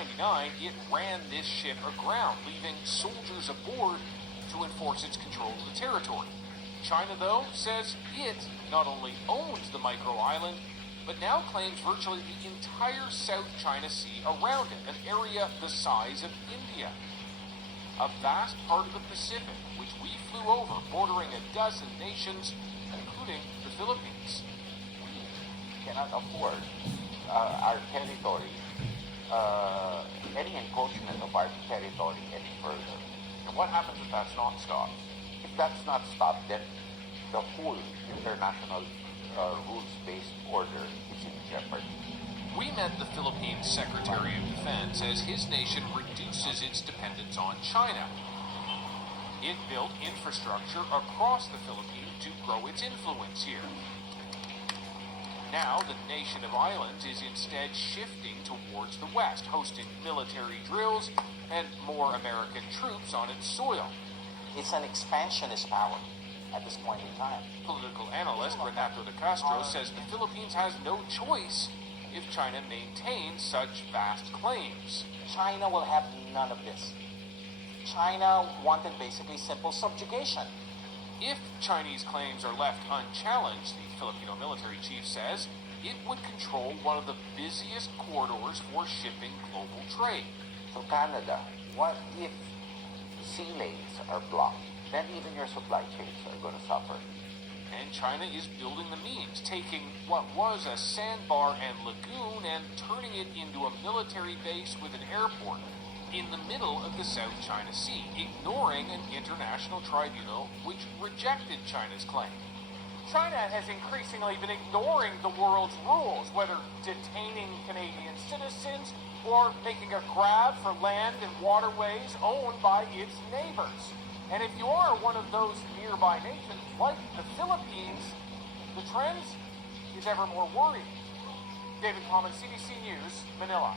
1999, it ran this ship aground, leaving soldiers aboard to enforce its control of the territory. China, though, says it not only owns the micro-island, but now claims virtually the entire South China Sea around it, an area the size of India. A vast part of the Pacific, which we flew over, bordering a dozen nations, including the Philippines. We cannot afford our territory, any encroachment of our territory any further. And what happens if that's not stopped? If that's not stopped, then the whole international rules-based order is in jeopardy. We met the Philippines Secretary of Defense as his nation reduces its dependence on China. It built infrastructure across the Philippines to grow its influence here. Now, the nation of islands is instead shifting towards the west, hosting military drills and more American troops on its soil. It's an expansionist power at this point in time. Political analyst Renato de Castro says the Philippines has no choice if China maintains such vast claims. China will have none of this. China wanted basically simple subjugation. If Chinese claims are left unchallenged, the Filipino military chief says, it would control one of the busiest corridors for shipping global trade. So Canada, what if sea lanes are blocked? Then even your supply chains are going to suffer. And China is building the means, taking what was a sandbar and lagoon and turning it into a military base with an airport in the middle of the South China Sea, ignoring an international tribunal which rejected China's claim. China has increasingly been ignoring the world's rules, whether detaining Canadian citizens or making a grab for land and waterways owned by its neighbors. And if you are one of those nearby nations, like the Philippines, the trend is ever more worrying. David Palmer, CBC News, Manila.